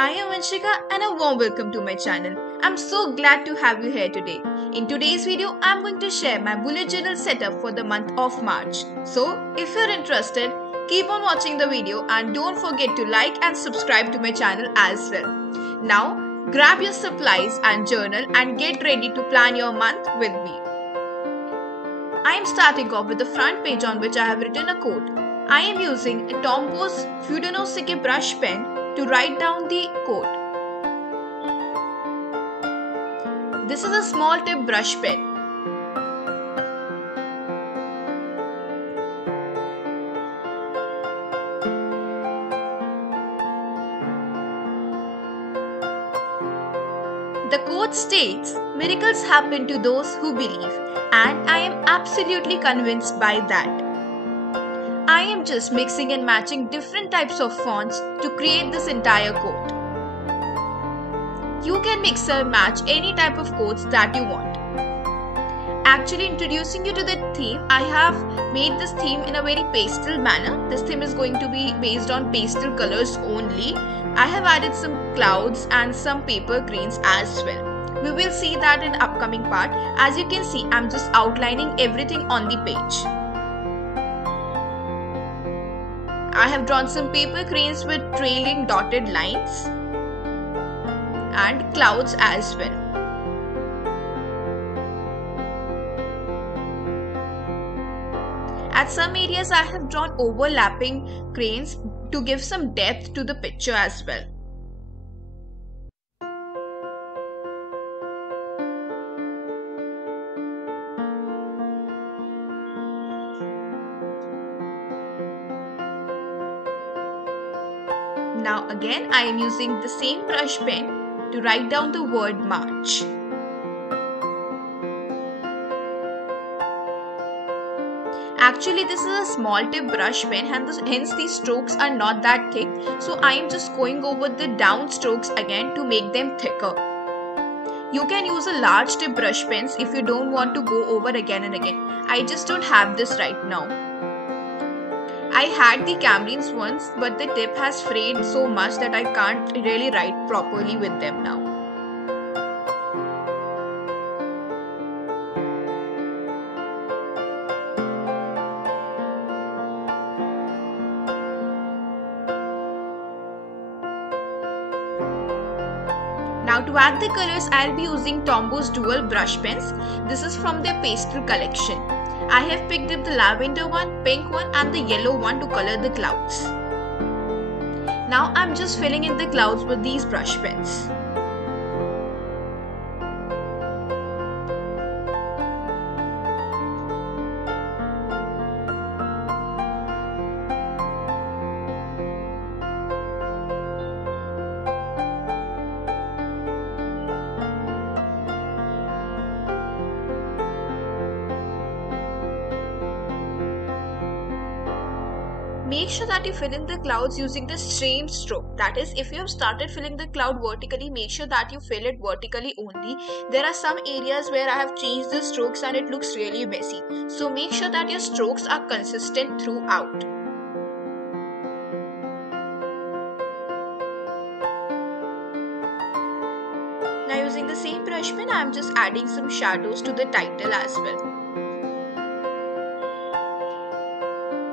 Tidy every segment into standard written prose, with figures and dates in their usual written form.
I am Vanshika and a warm welcome to my channel. I'm so glad to have you here today. In today's video, I'm going to share my bullet journal setup for the month of March. So, if you're interested, keep on watching the video and don't forget to like and subscribe to my channel as well. Now, grab your supplies and journal and get ready to plan your month with me. I am starting off with the front page on which I have written a quote. I am using a Tombow's Fudenosuke brush pen to write down the quote. This is a small tip brush pen. The quote states, "Miracles happen to those who believe," and I am absolutely convinced by that. I am just mixing and matching different types of fonts to create this entire quote. You can mix and match any type of quotes that you want. Actually, introducing you to the theme, I have made this theme in a very pastel manner. This theme is going to be based on pastel colors only. I have added some clouds and some paper cranes as well. We will see that in upcoming part. As you can see, I'm just outlining everything on the page. I have drawn some paper cranes with trailing dotted lines and clouds as well. At some areas I have drawn overlapping cranes to give some depth to the picture as well. Now again, I am using the same brush pen to write down the word March. Actually, this is a small tip brush pen and hence the strokes are not that thick. So I am just going over the down strokes again to make them thicker. You can use a large tip brush pens if you don't want to go over again and again. I just don't have this right now. I had the Camrins once, but the tip has frayed so much that I can't really write properly with them now. Now to add the colors, I'll be using Tombow's dual brush pens. This is from their pastel collection. I have picked up the lavender one, pink one and the yellow one to color the clouds. Now I'm just filling in the clouds with these brush pens. Make sure that you fill in the clouds using the same stroke. That is, if you have started filling the cloud vertically, make sure that you fill it vertically only. There are some areas where I have changed the strokes and it looks really messy. So make sure that your strokes are consistent throughout. Now using the same brush pen, I am just adding some shadows to the title as well.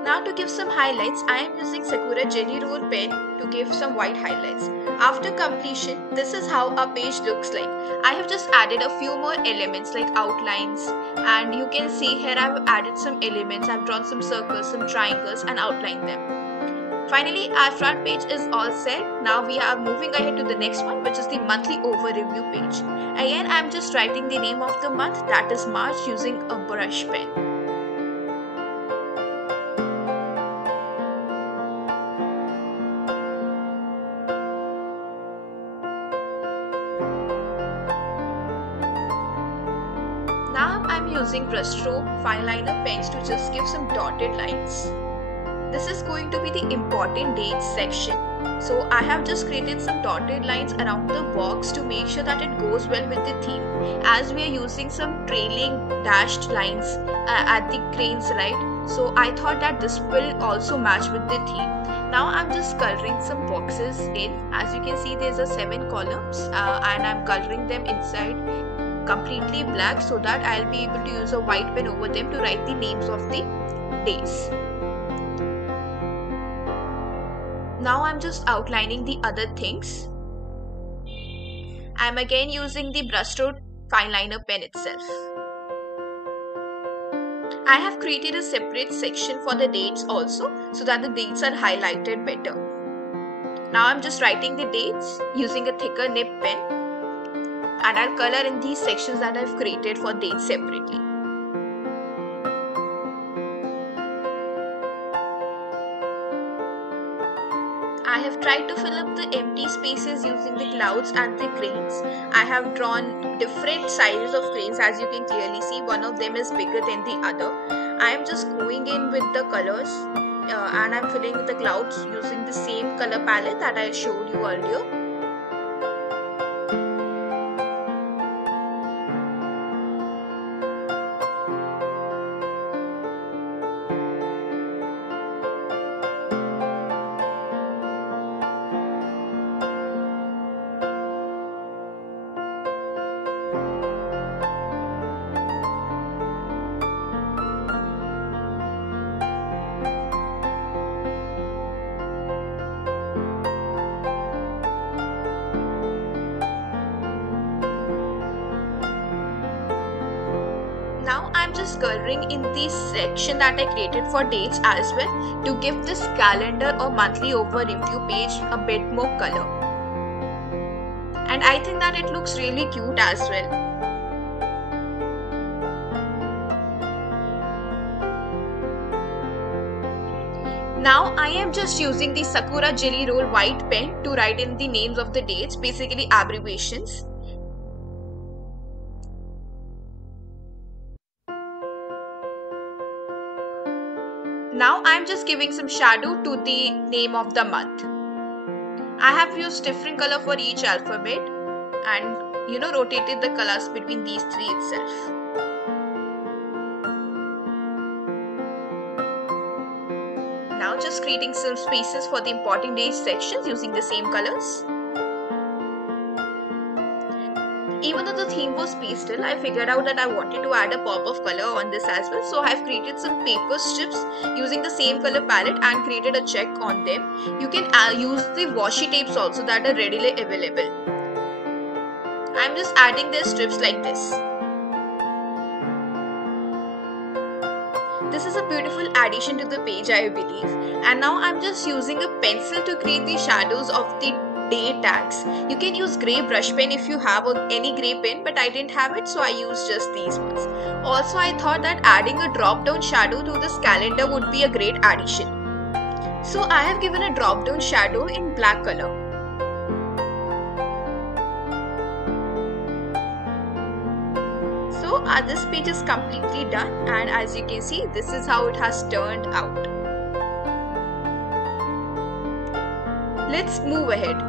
Now to give some highlights, I am using Sakura Jelly Roll pen to give some white highlights. After completion, this is how our page looks like. I have just added a few more elements like outlines, and you can see here I have added some elements. I have drawn some circles, some triangles and outlined them. Finally, our front page is all set. Now we are moving ahead to the next one, which is the monthly overview page. Again, I am just writing the name of the month, that is March, using a brush pen. Now I'm using Brustro fine liner pens to just give some dotted lines. This is going to be the important dates section. So I have just created some dotted lines around the box to make sure that it goes well with the theme, as we are using some trailing dashed lines at the cranes, right? So I thought that this will also match with the theme. Now I'm just coloring some boxes in. As you can see, there's a 7 columns and I'm coloring them inside completely black so that I'll be able to use a white pen over them to write the names of the days. Now I'm just outlining the other things. I'm again using the Brustro fine liner pen itself. I have created a separate section for the dates also so that the dates are highlighted better. Now I'm just writing the dates using a thicker nib pen, and I'll color in these sections that I've created for dates separately. I have tried to fill up the empty spaces using the clouds and the cranes. I have drawn different sizes of cranes. As you can clearly see, one of them is bigger than the other. I am just going in with the colors and I'm filling the clouds using the same color palette that I showed you earlier. Now I'm just coloring in the section that I created for dates as well to give this calendar or monthly overview page a bit more color. And I think that it looks really cute as well. Now I am just using the Sakura Jelly Roll white pen to write in the names of the dates, basically abbreviations. Now I am just giving some shadow to the name of the month. I have used different color for each alphabet and rotated the colors between these three itself. Now just creating some spaces for the important dates sections using the same colors. Even though the theme was pastel, I figured out that I wanted to add a pop of color on this as well. So I have created some paper strips using the same color palette and created a check on them. You can use the washi tapes also that are readily available. I'm just adding the strips like this. This is a beautiful addition to the page, I believe. And now I'm just using a pencil to create the shadows of the day tags. You can use grey brush pen if you have any grey pen, but I didn't have it, so I used just these ones. Also, I thought that adding a drop down shadow to this calendar would be a great addition. So I have given a drop down shadow in black color. So this page is completely done, and as you can see, this is how it has turned out. Let's move ahead.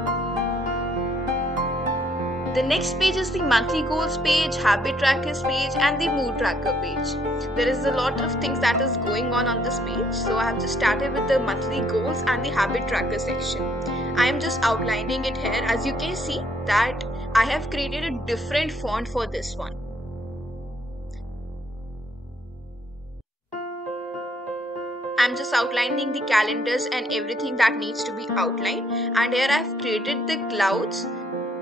The next page is the monthly goals page, habit trackers page and the mood tracker page. There is a lot of things that is going on this page. So I have just started with the monthly goals and the habit tracker section. I am just outlining it here. As you can see that I have created a different font for this one. I'm just outlining the calendars and everything that needs to be outlined, and here I've created the clouds.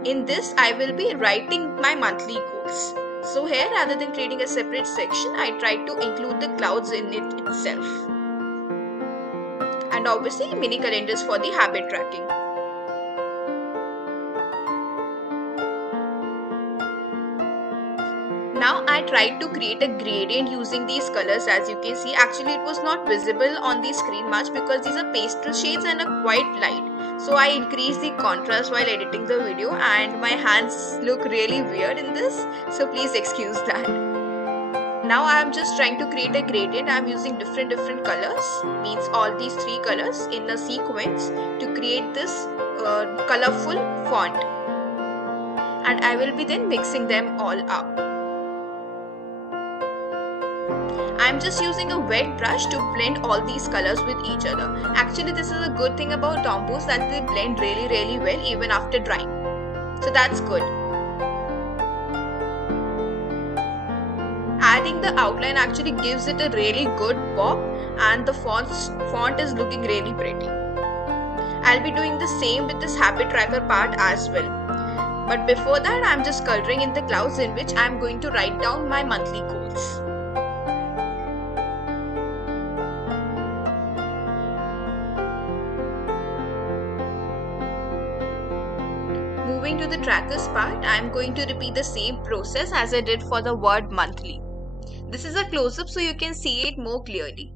In this I will be writing my monthly goals. So here, rather than creating a separate section, I tried to include the clouds in it itself. And obviously mini calendars for the habit tracking. Now I tried to create a gradient using these colors. As you can see, actually it was not visible on the screen much because these are pastel shades and are quite light. So I increased the contrast while editing the video, and my hands look really weird in this, so please excuse that. Now I am just trying to create a gradient. I am using different colors, means all these three colors in a sequence to create this colorful font, and I will be then mixing them all up. I'm just using a wet brush to blend all these colors with each other. Actually, this is a good thing about Tombows, that they blend really well even after drying. So that's good. Adding the outline actually gives it a really good pop, and the font is looking really pretty. I'll be doing the same with this habit tracker part as well. But before that, I'm just coloring in the clouds, in which I'm going to write down my monthly goals. Moving to the trackers part, I'm going to repeat the same process as I did for the word monthly. This is a close-up so you can see it more clearly.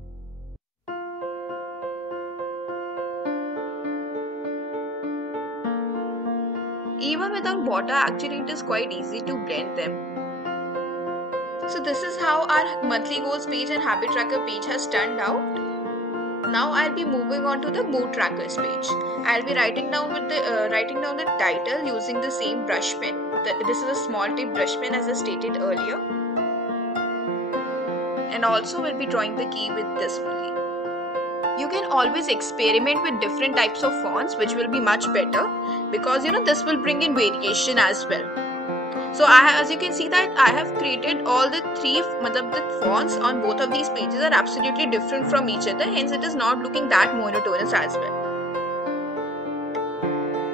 Even without water, actually it is quite easy to blend them. So this is how our monthly goals page and habit tracker page has turned out. Now I'll be moving on to the mood trackers page. I'll be writing down the title using the same brush pen. This is a small tip brush pen, as I stated earlier. And also we'll be drawing the key with this only. You can always experiment with different types of fonts, which will be much better, because this will bring in variation as well. So as you can see that I have created all the the fonts on both of these pages are absolutely different from each other, hence it is not looking that monotonous as well.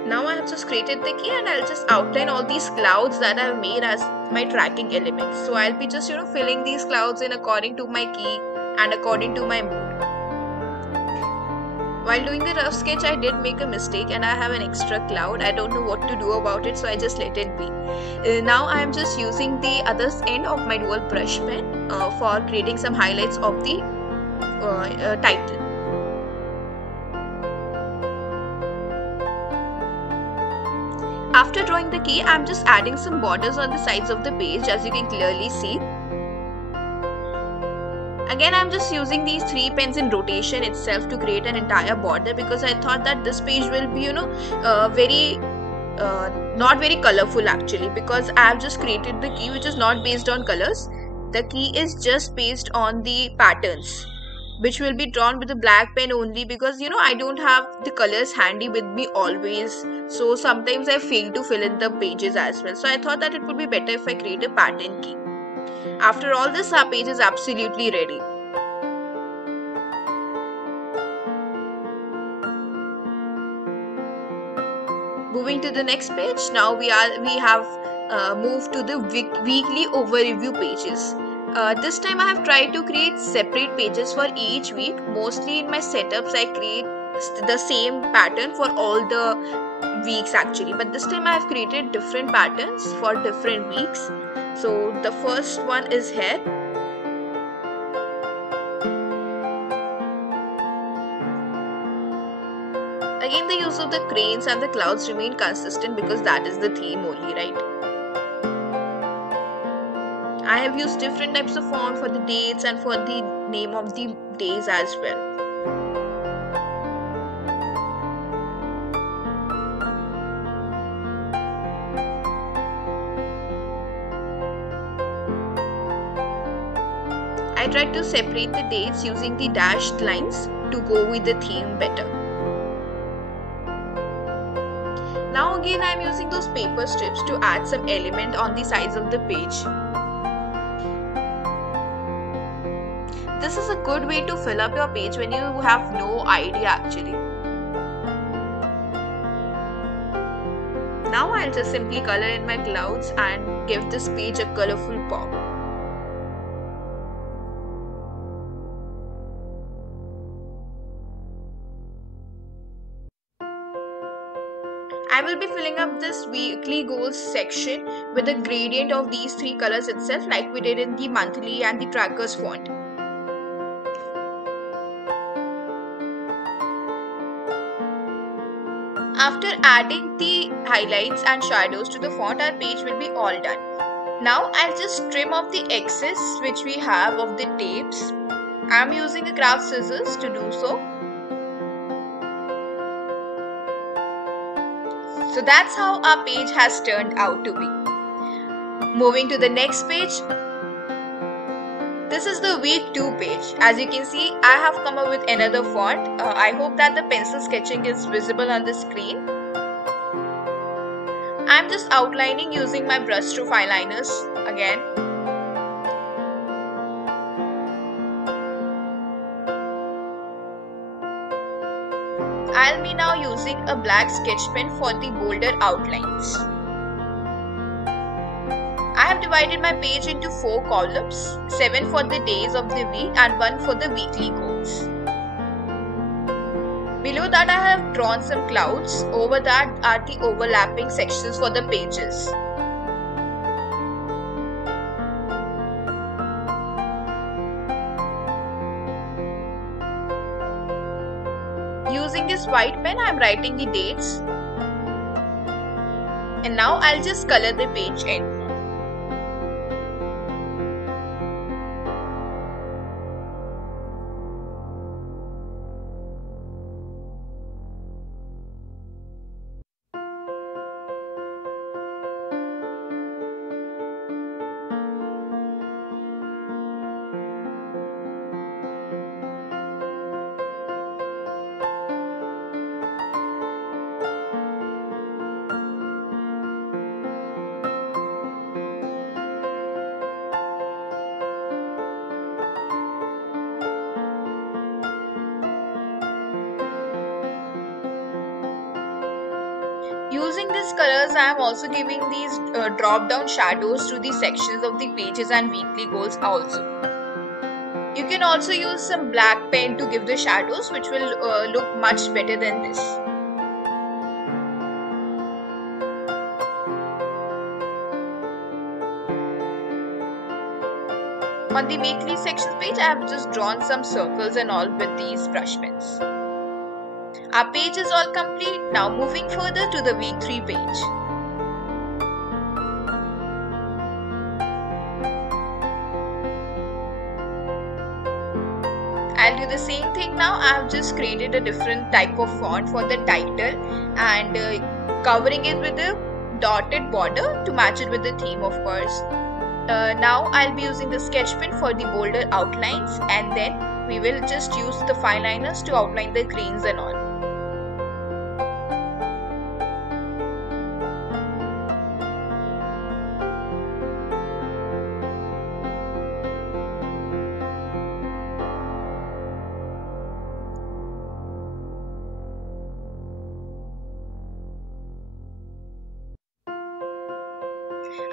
Now I have just created the key, and I'll just outline all these clouds that I have made as my tracking elements. So I'll be just filling these clouds in according to my key and according to my mood. While doing the rough sketch, I did make a mistake and I have an extra cloud. I don't know what to do about it, so I just let it be. Now I am just using the other end of my dual brush pen for creating some highlights of the title. After drawing the key, I am just adding some borders on the sides of the page, as you can clearly see. Again, I'm just using these 3 pens in rotation itself to create an entire border, because I thought that this page will be, not very colorful actually, because I have just created the key which is not based on colors. The key is just based on the patterns, which will be drawn with a black pen only, because I don't have the colors handy with me always. So sometimes I fail to fill in the pages as well. So I thought that it would be better if I create a pattern key. After all this, our page is absolutely ready. Moving to the next page, now we have moved to the weekly overview pages. This time I have tried to create separate pages for each week. Mostly in my setups I create the same pattern for all the weeks actually, but this time I have created different patterns for different weeks. So the first one is here. Again, the use of the cranes and the clouds remain consistent, because that is the theme only, right? I have used different types of font for the dates and for the name of the days as well. I tried to separate the dates using the dashed lines to go with the theme better. Now again I am using those paper strips to add some element on the sides of the page. This is a good way to fill up your page when you have no idea actually. Now I'll just simply color in my clouds and give this page a colorful pop. I will be filling up this weekly goals section with a gradient of these 3 colors itself, like we did in the monthly and the trackers font. After adding the highlights and shadows to the font, our page will be all done. Now I'll just trim off the excess which we have of the tapes. I'm using a craft scissors to do so. So that's how our page has turned out to be. Moving to the next page. This is the week 2 page. As you can see, I have come up with another font. I hope that the pencil sketching is visible on the screen. I'm just outlining using my Brustro eyeliners again. I'll be now using a black sketch pen for the bolder outlines. I have divided my page into 4 columns, 7 for the days of the week and 1 for the weekly goals. Below that I have drawn some clouds. Over that are the overlapping sections for the pages. Using this white pen I am writing the dates. And now I'll just color the page in. Using these colors, I am also giving these drop-down shadows to the sections of the pages and weekly goals also. You can also use some black pen to give the shadows, which will look much better than this. On the weekly sections page, I have just drawn some circles and all with these brush pens. Our page is all complete. Now moving further to the week 3 page. I'll do the same thing now. I have just created a different type of font for the title and covering it with a dotted border to match it with the theme, of course. Now I'll be using the sketch pen for the bolder outlines, and then we will just use the fine liners to outline the greens and all.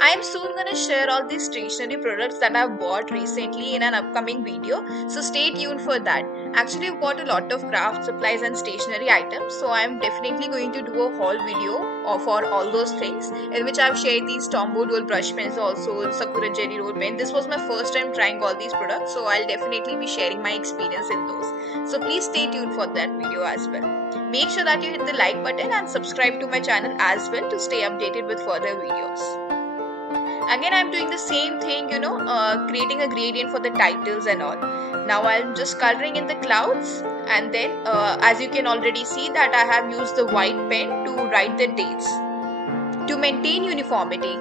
I am soon going to share all these stationery products that I have bought recently in an upcoming video, so stay tuned for that. Actually, I've bought a lot of craft supplies and stationery items, so I am definitely going to do a haul video for all those things, in which I have shared these Tombow dual brush pens, also Sakura jelly roll pen. This was my first time trying all these products, so I'll definitely be sharing my experience in those. So please stay tuned for that video as well. Make sure that you hit the like button and subscribe to my channel as well to stay updated with further videos. Again, I'm doing the same thing, creating a gradient for the titles and all. Now I'm just coloring in the clouds, and then as you can already see that I have used the white pen to write the dates to maintain uniformity.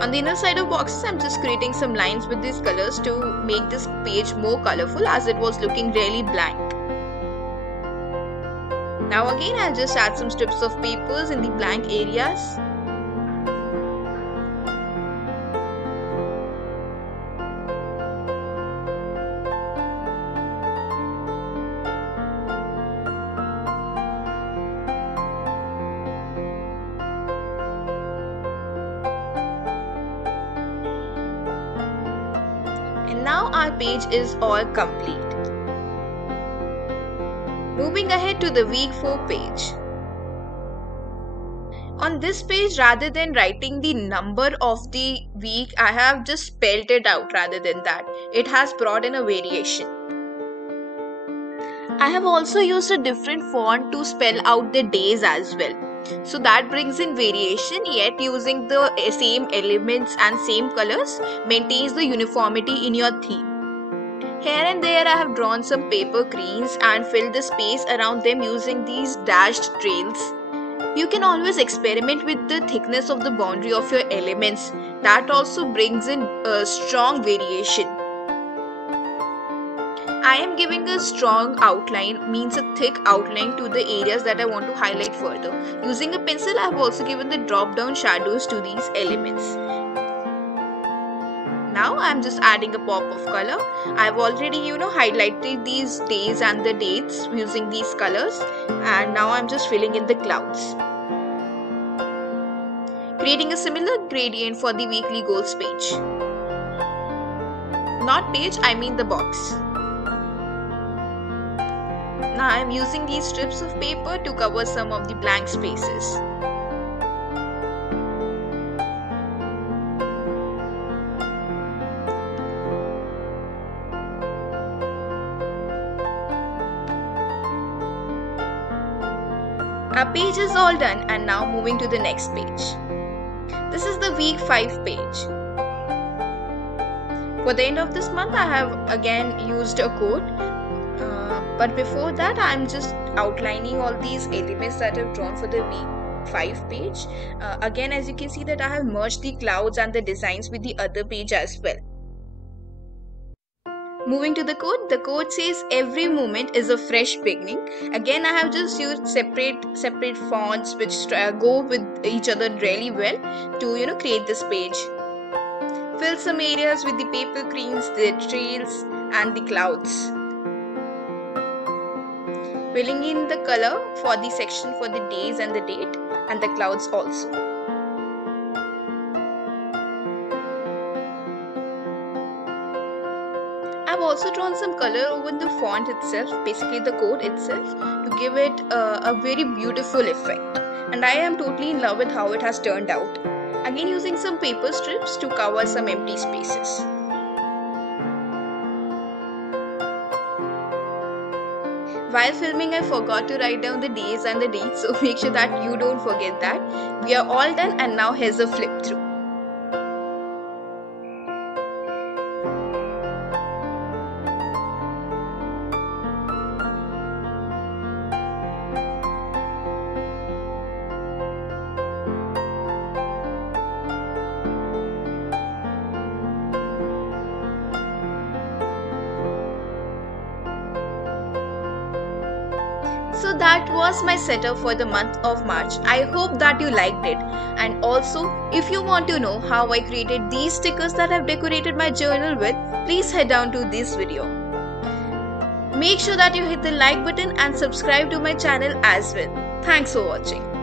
On the inner side of boxes, I'm just creating some lines with these colors to make this page more colorful, as it was looking really blank. Now again, I'll just add some strips of papers in the blank areas. And now our page is all complete. Moving ahead to the week 4 page. On this page, rather than writing the number of the week, I have just spelled it out rather than that. It has brought in a variation. I have also used a different font to spell out the days as well. So that brings in variation, yet using the same elements and same colors maintains the uniformity in your theme. Here and there I have drawn some paper cranes and filled the space around them using these dashed trails. You can always experiment with the thickness of the boundary of your elements. That also brings in a strong variation. I am giving a strong outline, means a thick outline to the areas that I want to highlight further. Using a pencil, I have also given the drop down shadows to these elements. Now I am just adding a pop of color. I have already highlighted these days and the dates using these colors, and now I am just filling in the clouds. Creating a similar gradient for the weekly goals page. Not page, I mean the box. Now I am using these strips of paper to cover some of the blank spaces. Our page is all done, and now moving to the next page. This is the week 5 page. For the end of this month, I have again used a quote. But before that, I am just outlining all these elements that I have drawn for the week 5 page. Again, as you can see that I have merged the clouds and the designs with the other page as well. Moving to the quote says every moment is a fresh beginning. Again, I have just used separate fonts which go with each other really well to create this page. Fill some areas with the paper cranes, the trails and the clouds. Filling in the color for the section for the days and the date and the clouds also. I've also drawn some color over the font itself, basically the code itself, to give it a very beautiful effect. And I am totally in love with how it has turned out. Again, using some paper strips to cover some empty spaces. While filming, I forgot to write down the days and the dates, so make sure that you don't forget that. We are all done, and now here's a flip through. So that was my setup for the month of March. I hope that you liked it. And also, if you want to know how I created these stickers that I've decorated my journal with, please head down to this video. Make sure that you hit the like button and subscribe to my channel as well. Thanks for watching.